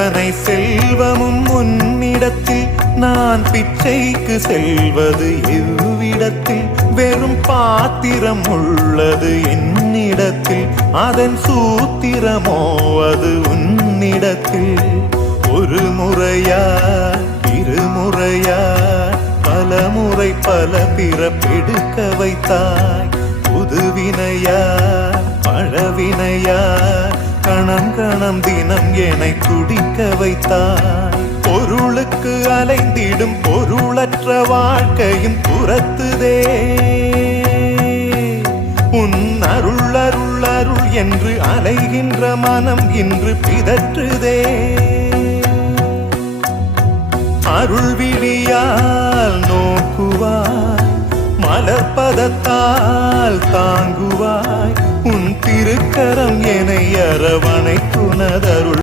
அத்தனை செல்வமும் உன்னிடத்தில் நான் பிச்சைக்கு செல்வது எவ்விடத்தில் வெறும் பாத்திரம் உள்ளது என்னிடத்தில் அதன் சூத்திரமோ அது உன்னிடத்தில் ஒரு முறையா இருமுறையா பல முறை பல பிறப்பெடுக்க வைத்தாய் புதுவினையா பழவினையா கணம் கணம் தினம் என்னை துடிக்க வைத்தாய் பொருளுக்கு அலைந்திடும் பொருளற்ற வாழ்க்கையும் துரத்துதே உன் அருள் அருள் அருள் என்று அலைகின்ற மனம் இன்று பிதற்றுதே அருள் விழியால் நோக்குவாய் மலர்பதத்தால் தாங்குவாய் உன் திருக்கரம் என்னை அரவணைத்துனதருள்